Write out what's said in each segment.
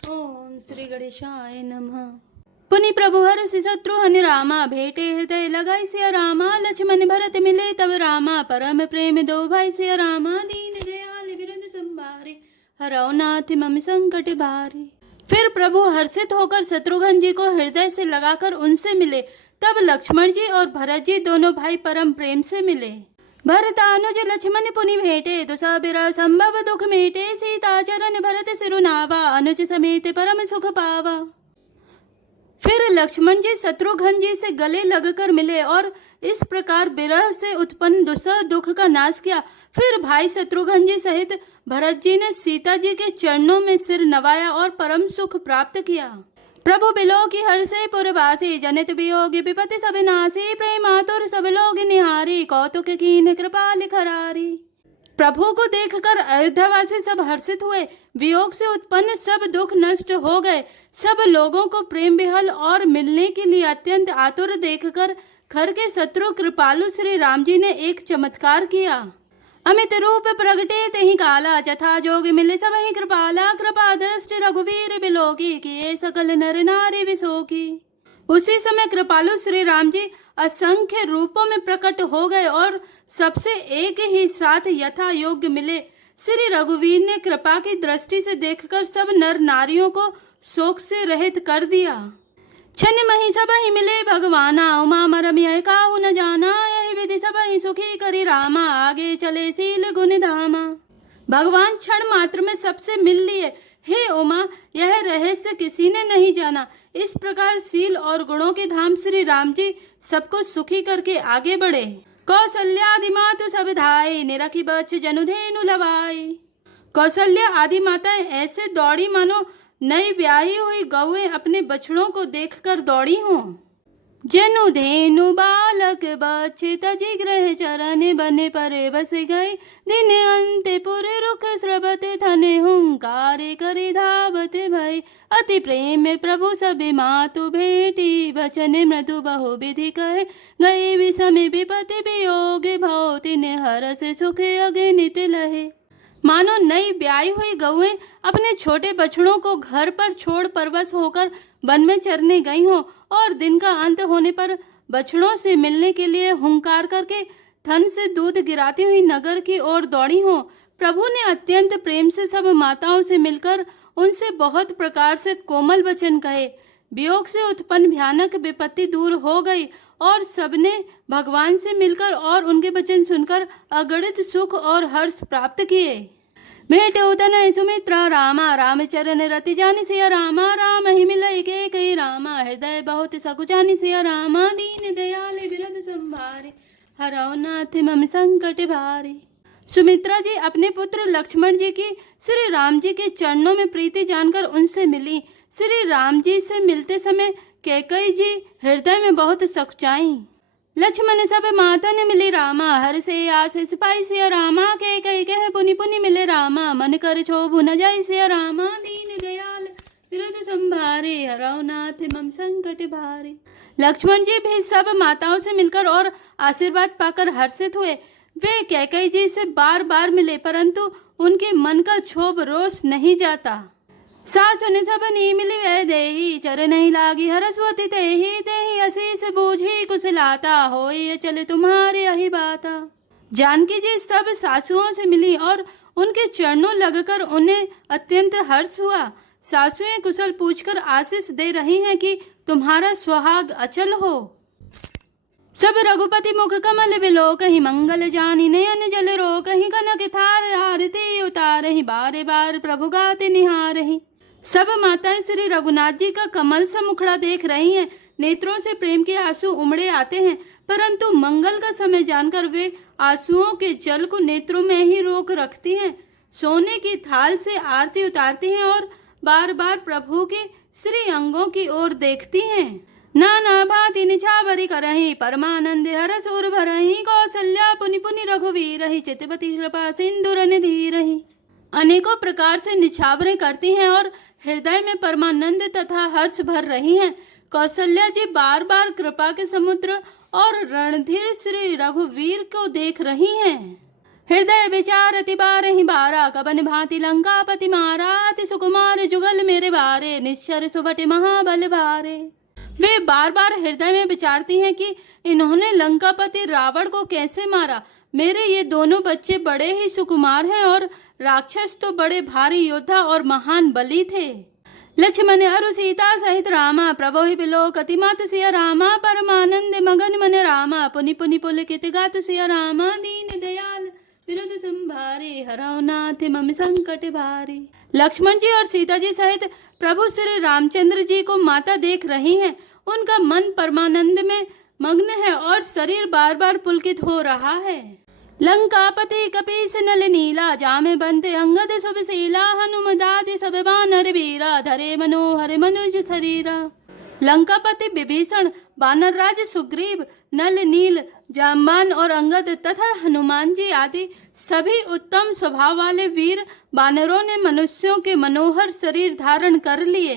ओम श्री गणेशाय नमः। पुनि प्रभु हरषि शत्रुघ्न रामा, भेटे हृदय लगाई सिया रामा। लक्ष्मण भरत मिले तब रामा, परम प्रेम दो भाई सिया रामा। दीन दयाल बिरद संभारे, हरौ नाथ मम संकट भारे। फिर प्रभु हर्षित होकर शत्रुघ्न जी को हृदय से लगाकर उनसे मिले। तब लक्ष्मण जी और भरत जी दोनों भाई परम प्रेम से मिले। भरत अनुज लक्ष्मण पुनि भेटे, तो सबीरा संभव दुख मेटे। सीता चरण भरत सिरुनावा, अनुज समेत परम सुख पावा। फिर लक्ष्मण जी शत्रुघ्न जी से गले लगकर मिले और इस प्रकार विरह से उत्पन्न दुस्सह दुख का नाश किया। फिर भाई शत्रुघ्न जी सहित भरत जी ने सीता जी के चरणों में सिर नवाया और परम सुख प्राप्त किया। प्रभु बिलो की हर्षे पुरवासी, जनित वियोग विपत्ति सब नासी। प्रेम आतुर सब लोग निहारी, कौतुक कीन कृपाल खरारी। प्रभु को देखकर अयोध्यावासी सब हर्षित हुए। वियोग से उत्पन्न सब दुख नष्ट हो गए। सब लोगों को प्रेम विहल और मिलने के लिए अत्यंत आतुर देखकर खर के शत्रु कृपालु श्री राम जी ने एक चमत्कार किया। अमित रूप प्रगटे तहि काला, जथा जोग मिले सब ही कृपाला। कृपा दृष्टि रघुवीर बिलोकी, किए सकल नर नारी विशोकी। उसी समय कृपालु श्री राम जी असंख्य रूपों में प्रकट हो गए और सबसे एक ही साथ यथा योग्य मिले। श्री रघुवीर ने कृपा की दृष्टि से देखकर सब नर नारियों को शोक से रहित कर दिया। क्षण मही सब ही मिले भगवाना, उमा मरम यह काहू न जाना। यही विधि सब ही सुखी करी रामा, आगे चले सील गुण धामा। भगवान क्षण मात्र में सबसे मिल लिए। हे उमा, यह रहस्य किसी ने नहीं जाना। इस प्रकार सील और गुणों के धाम श्री राम जी सबको सुखी करके आगे बढ़े। कौशल्यादि मातु सब धाई, निरखी बच्च जनुधेनु लवाई। कौशल्या आदि माताएं ऐसे दौड़ी मानो नई ब्याही हुई गौएं अपने बछड़ों को देखकर दौड़ी हों। जनु धेनु बालक बच्छ, तजि ग्रह चरण बने परे बस गई। दिन अंतपुर रुख स्रवत थने, हुंकार करे धावत भई। अति प्रेम में प्रभु सभी मातु भेटी, वचन मृदु बहु विधि कहे। गई विषम विपति वियोग भव, तिने हरष सुख अगणित लहे। मानो नई ब्याई हुई गौएं अपने छोटे बछड़ों को घर पर छोड़ परवश होकर वन में चरने गई हों और दिन का अंत होने पर बछड़ों से मिलने के लिए हुंकार करके थन से दूध गिराती हुई नगर की ओर दौड़ी हों। प्रभु ने अत्यंत प्रेम से सब माताओं से मिलकर उनसे बहुत प्रकार से कोमल वचन कहे। वियोग से उत्पन्न भयानक विपत्ति दूर हो गई और सबने भगवान से मिलकर और उनके वचन सुनकर अगणित सुख और हर्ष प्राप्त किए। भेटे उतन सुमित्रा रामा, रामचरण रति जानि सिया रामा। राम ही मिलई के कई रामा, हृदय बहुत सकुचानि सिया रामा। दीन दयाल बिरद संभारे, हरौ नाथ मम संकट भारे। सुमित्रा जी अपने पुत्र लक्ष्मण जी की श्री राम जी के चरणों में प्रीति जानकर उनसे मिली। श्री राम जी से मिलते समय कैकेयी जी हृदय में बहुत सकुचाई। लक्ष्मण सब माता ने मिली रामा, हर से आशीष पाई सिया रामा। कैकेयी कहे पुनि पुनि मिले रामा, मन कर क्षोभु न जाई सिया रामा। दीन दयाल बिरद संभारे, हरौ नाथ मम संकट भारे। लक्ष्मण जी भी सब माताओं से मिलकर और आशीर्वाद पाकर हर्षित हुए। वे कैकेयी जी से बार बार मिले परंतु उनके मन का क्षोभ रोष नहीं जाता। सासु ने सब नी मिली वह देही, चर नहीं लागी हरस्वती तेही। तेही असीस बूझी कुशलाता, होई चले तुम्हारे यही बाता। जानकी जी सब सासुओं से मिली और उनके चरणों लगकर उन्हें अत्यंत हर्ष हुआ। सासुएं कुशल पूछकर आशीष दे रही हैं कि तुम्हारा सुहाग अचल हो। सब रघुपति मुख कमल बिलो, कहीं मंगल जानी नयन जल रो। कहीं कनक थार आरती उतारही, बारे बार प्रभु गाते निहारही। सब माताएं श्री रघुनाथ जी का कमल सा मुखड़ा देख रही हैं। नेत्रों से प्रेम के आंसू उमड़े आते हैं परंतु मंगल का समय जानकर वे आंसुओं के जल को नेत्रों में ही रोक रखती हैं। सोने की थाल से आरती उतारती हैं और बार बार प्रभु के श्री अंगों की ओर देखती हैं। नाना भांति निछावरी करही, परमानंद हरष उर भरही। कौशल्या पुनि पुनि रघुवीरहि, चितवती कृपा सिंधुर निधीरहि। अनेकों प्रकार से निछावरें करती हैं और हृदय में परमानंद तथा हर्ष भर रही हैं। कौशल्या जी बार बार कृपा के समुद्र और रणधीर श्री रघुवीर को देख रही हैं। हृदय विचारति बारहि बारा, कबन भांति लंकापति मारा, अति सुकुमार जुगल मेरे बारे, निश्चर सुभट महाबल भारे। वे बार बार हृदय में विचारती हैं कि इन्होंने लंकापति रावण को कैसे मारा। मेरे ये दोनों बच्चे बड़े ही सुकुमार हैं और राक्षस तो बड़े भारी योद्धा और महान बली थे। लक्ष्मण अरु सीता सहित रामा, प्रभो ही बिलोकति मातु सिया रामा, परमानंद मगन मन रामा, पुनि पुनि पुलकित गातु सिया रामा, दीन दयाल विरुद्ध संभारे, हरौ नाथ मम संकट भारे। लक्ष्मण जी और सीता जी सहित प्रभु श्री रामचंद्र जी को माता देख रही हैं। उनका मन परमानंद में मग्न है और शरीर बार बार पुलकित हो रहा है। लंकापति कपीस नल नीला, जामे बनते अंगद शुभशीला, हनुमदादि सब बानर वीरा, धरे मनोहर मनुज शरीरा। लंकापति विभीषण, बानर राज सुग्रीव, नल नील, जाम्बान और अंगद तथा हनुमान जी आदि सभी उत्तम स्वभाव वाले वीर बानरों ने मनुष्यों के मनोहर शरीर धारण कर लिए।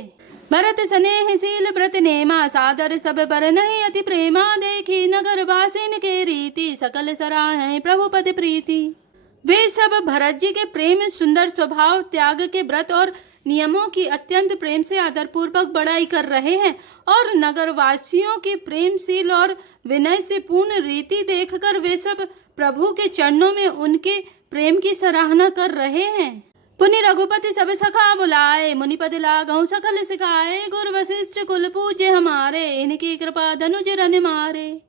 भरत स्नेहशील व्रत नेमा, सादर सब बर नहीं अति प्रेमा, देखी नगर वासिन के रीति, सकल सराहें प्रभु पद प्रीति। वे सब भरत जी के प्रेम, सुंदर स्वभाव, त्याग के व्रत और नियमों की अत्यंत प्रेम से आदर पूर्वक बड़ाई कर रहे हैं और नगरवासियों की प्रेमशील और विनय से पूर्ण रीति देखकर वे सब प्रभु के चरणों में उनके प्रेम की सराहना कर रहे हैं। पुनि रघुपति सब सखा बुलाए, मुनिपद लागहु सकल सिखाए, गुरु वशिष्ठ कुल पूज्य हमारे, इनकी कृपा धनुज रन मारे।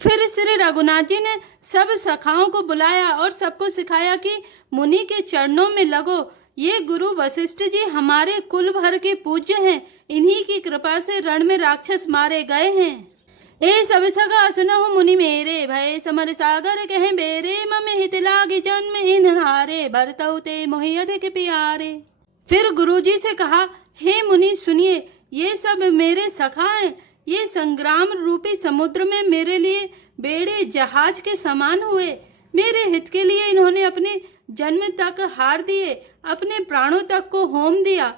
फिर श्री रघुनाथ जी ने सब सखाओं को बुलाया और सबको सिखाया कि मुनि के चरणों में लगो। ये गुरु वशिष्ठ जी हमारे कुल भर के पूज्य हैं, इन्हीं की कृपा से रण में राक्षस मारे गए हैं। ए सब सगा सुनहु मुनि मेरे, भय समर सागर कहें बेरे, मम हित लागे जन्म इन्हारे, भरतउ ते मोहि अधिक प्यारे। फिर गुरुजी से कहा, हे मुनि सुनिए, ये सब मेरे सखा हैं। ये संग्राम रूपी समुद्र में मेरे लिए बेड़े जहाज के समान हुए। मेरे हित के लिए इन्होंने अपने जन्म तक हार दिए, अपने प्राणों तक को होम दिया।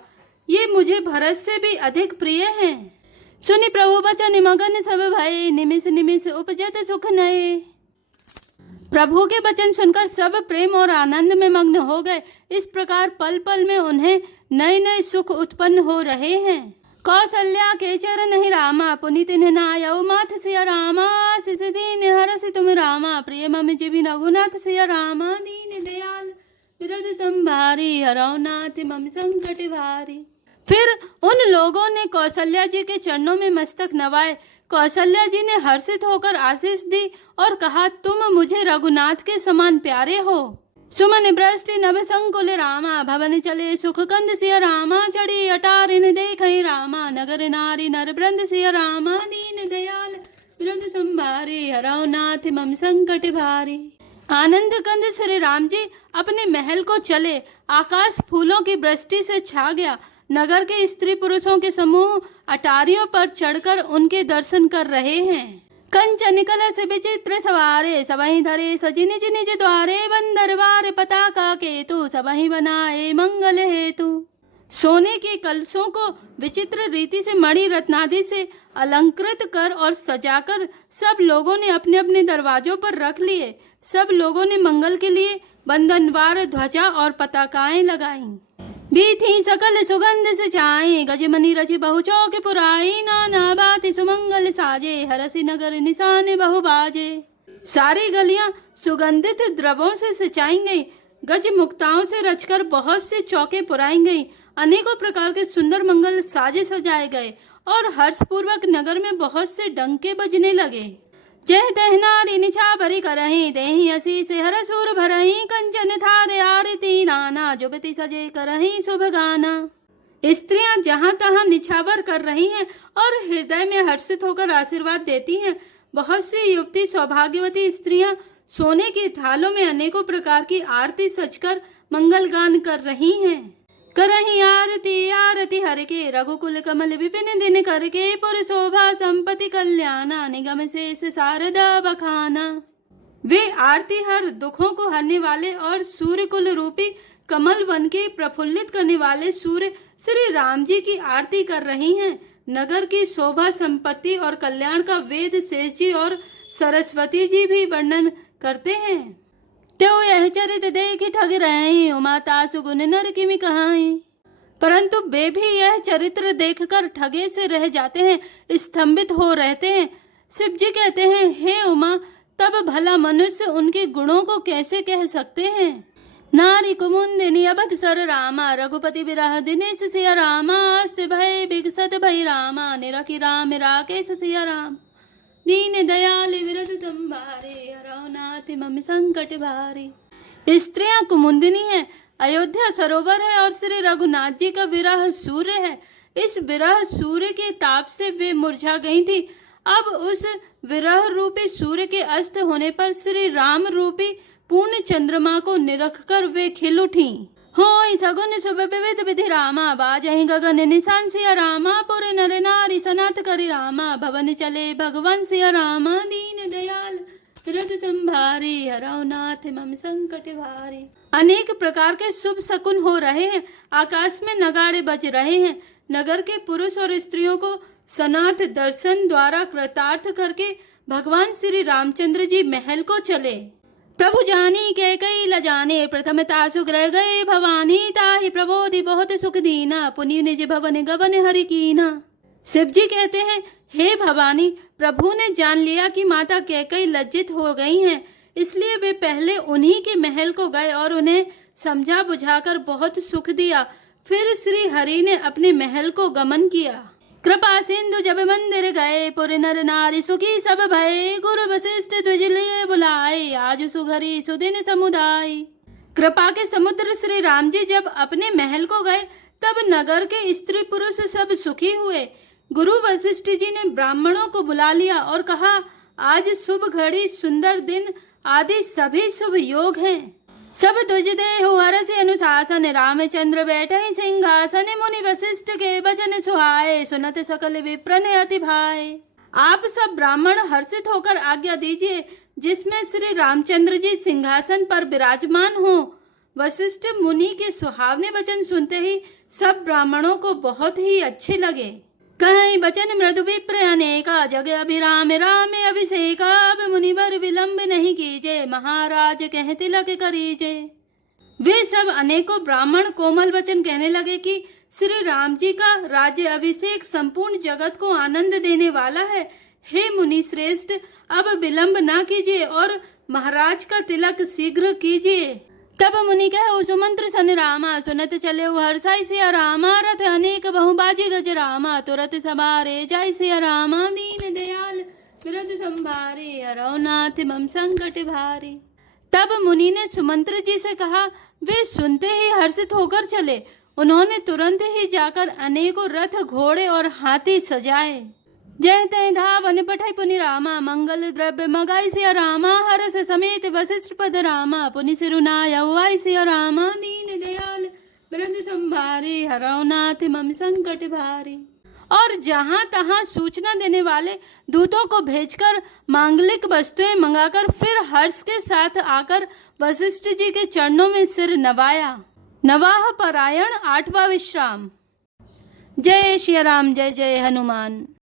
ये मुझे भरत से भी अधिक प्रिय हैं। सुनि प्रभु बचन मगन सब भये, निमिष निमिष उपजत सुख नए। प्रभु के वचन सुनकर सब प्रेम और आनंद में मग्न हो गए। इस प्रकार पल पल में उन्हें नए नए सुख उत्पन्न हो रहे हैं। कौशल्या के चरण ही रामा, पुनीत नायऊ माथ सिया रामा, शिष दीन हरसि तुम रामा, प्रिय मम जीवी रघुनाथ सिया रामा, दीन दयाल विरद संभारी, हरौ नाथ मम संकट भारी। फिर उन लोगों ने कौशल्या जी के चरणों में मस्तक नवाए। कौशल्या जी ने हर्षित होकर आशीष दी और कहा, तुम मुझे रघुनाथ के समान प्यारे हो। सुमन बृष्टि नभ संकुल रामा, भवन चले सुख कंद सिया रामा, चढ़ी अटारिन देखहि रामा, नगर नारी नर वृंद सिया रामा, दीन दयाल विरुद्ध संभारे, हरौ नाथ मम संकट भारी। आनंद कंद श्री राम जी अपने महल को चले। आकाश फूलों की वृष्टि से छा गया। नगर के स्त्री पुरुषों के समूह अटारियों पर चढ़कर उनके दर्शन कर रहे हैं। कंचन कलश विचित्र सवारे, सबहि धरे सजि निज निज द्वारे, बंदरवार पताका केतु, सबहि बनाए मंगल हेतु। सोने के कलशों को विचित्र रीति से मणि रत्नादि से अलंकृत कर और सजाकर सब लोगों ने अपने अपने दरवाजों पर रख लिए। सब लोगों ने मंगल के लिए बंधनवार ध्वजा और पताकाएं लगाईं। बीथी सकल सुगंध से छाई, गजमणि रचि बहु चौक पुराई, नाना बाति सुमंगल साजे, हरसि नगर निशान बहु बाजे। सारी गलियां सुगंधित द्रवों से सिंचाई गई। गज मुक्ताओं से रचकर बहुत से चौके पुराई गई। अनेकों प्रकार के सुंदर मंगल साजे सजाए गए और हर्षपूर्वक नगर में बहुत से डंके बजने लगे। जय तह नारी निछावरी करही, देहि असी से हर सुर भरही, कंचन थारे आरती नाना, जुबती सजे करही शुभ गाना। स्त्रियां जहां तहां निछावर कर रही हैं और हृदय में हर्षित होकर आशीर्वाद देती हैं। बहुत सी युवती सौभाग्यवती स्त्रियां सोने की थालों में अनेकों प्रकार की आरती सजकर मंगल गान कर रही हैं। करही आरती आरती हर के, रघुकुल कमल विपिन दिन करके, पुर शोभा संपत्ति कल्याणा, निगम शेष शारदा बखाना। वे आरती हर दुखों को हरने वाले और सूर्य कुल रूपी कमल वन के प्रफुल्लित करने वाले सूर्य श्री राम जी की आरती कर रही हैं। नगर की शोभा संपत्ति और कल्याण का वेद शेष जी और सरस्वती जी भी वर्णन करते हैं। त्यो यह चरित देख ठग रहे, उमा तासु गुण नर किमि कहाई। परंतु वे भी यह चरित्र देखकर ठगे से रह जाते हैं, स्तंभित हो रहते हैं। शिव जी कहते हैं, हे उमा, तब भला मनुष्य उनके गुणों को कैसे कह सकते हैं। नारी कुमुदिनी अवध सर रामा, रघुपति विरह दिनेश सिया रामा, अस्ति भय विकसत भई रामा, निरखि राम राकेश सिया राम, दीन दयाल विरध संभारे, हरौ नाथ मम संकट भारे। स्त्रियां कुमुदिनी हैं, अयोध्या सरोवर है और श्री रघुनाथ जी का विरह सूर्य है। इस विरह सूर्य के ताप से वे मुरझा गई थी। अब उस विरह रूपी सूर्य के अस्त होने पर श्री राम रूपी पूर्ण चंद्रमा को निरख कर वे खिल उठी। होय सगुन शुभ विविध विधि रामा, बाजहि गगन निशान सिया रामा, पुर नर नारी सनाथ करि रामा, भवन चले भगवान सिया रामा, दीन दयाल रथ संभारे, हरौ नाथ मम संकट भारे। अनेक प्रकार के शुभ शकुन हो रहे हैं, आकाश में नगाड़े बज रहे हैं। नगर के पुरुष और स्त्रियों को सनाथ दर्शन द्वारा कृतार्थ करके भगवान श्री रामचंद्र जी महल को चले। प्रभु जानी के कई ल जाने, प्रथम तासु ग्रह गए भवानी, ताहि प्रबोधि बहुत सुख दीना, पुनि निज भवन गवन हरि कीना। शिव जी कहते हैं, हे भवानी, प्रभु ने जान लिया कि माता कैकई लज्जित हो गई हैं, इसलिए वे पहले उन्हीं के महल को गए और उन्हें समझा बुझाकर बहुत सुख दिया। फिर श्री हरि ने अपने महल को गमन किया। कृपा सिंधु जब मंदिर गए, पुर नर नारी सुखी सब भये, गुरु वशिष्ठ तुझ लिए बुलाए, आज सुघरी सुदिन समुदाय। कृपा के समुद्र श्री राम जी जब अपने महल को गए, तब नगर के स्त्री पुरुष सब सुखी हुए। गुरु वशिष्ठ जी ने ब्राह्मणों को बुला लिया और कहा, आज शुभ घड़ी, सुंदर दिन आदि सभी शुभ योग हैं। सब तुझ देहु हरसि अनुशासन, रामचंद्र बैठे सिंहासन, मुनि वशिष्ठ के वचन सुहाए, सुनत सकल विप्रन अति भाए। आप सब ब्राह्मण हर्षित होकर आज्ञा दीजिए, जिसमें श्री रामचंद्र जी सिंहासन पर विराजमान हो। वशिष्ठ मुनि के सुहावने वचन सुनते ही सब ब्राह्मणों को बहुत ही अच्छे लगे। कहीं वचन मृदु विप्र अनेका, जग अभिराम राम अभिषेका, अब मुनिवर विलंब नहीं कीजे, महाराज कह तिलक करीजे। वे सब अनेकों ब्राह्मण कोमल वचन कहने लगे कि श्री राम जी का राज्य अभिषेक संपूर्ण जगत को आनंद देने वाला है। हे मुनि श्रेष्ठ, अब विलंब ना कीजिए और महाराज का तिलक शीघ्र कीजिए। तब मुनि कहे सुमंत्र सन रामा, सुनत चले हर्षाई सिया रामा, रथ अनेक बहुबाजी गज रामा, तुरत सवारे जाय सिया रामा, दीन दयाल विरध संभारे, हरौ नाथ मम संकट भारे। तब मुनि ने सुमंत्र जी से कहा। वे सुनते ही हर्षित होकर चले। उन्होंने तुरंत ही जाकर अनेकों रथ, घोड़े और हाथी सजाए। जय तय धावन पठाई पुनि रामा, मंगल द्रव्य मगाई सिया रामा, हरस समेत वशिष्ठ पद रामा, पुनि सिरुनायउ आई सिया रामा, दीन दयाल विरध संभारे, हरौ नाथ मम संकट भारे। और जहाँ तहाँ सूचना देने वाले दूतों को भेजकर मांगलिक वस्तुएं मंगाकर फिर हर्ष के साथ आकर वशिष्ठ जी के चरणों में सिर नवाया। नवाह परायण 8वां विश्राम। जय श्री राम, जय जय हनुमान।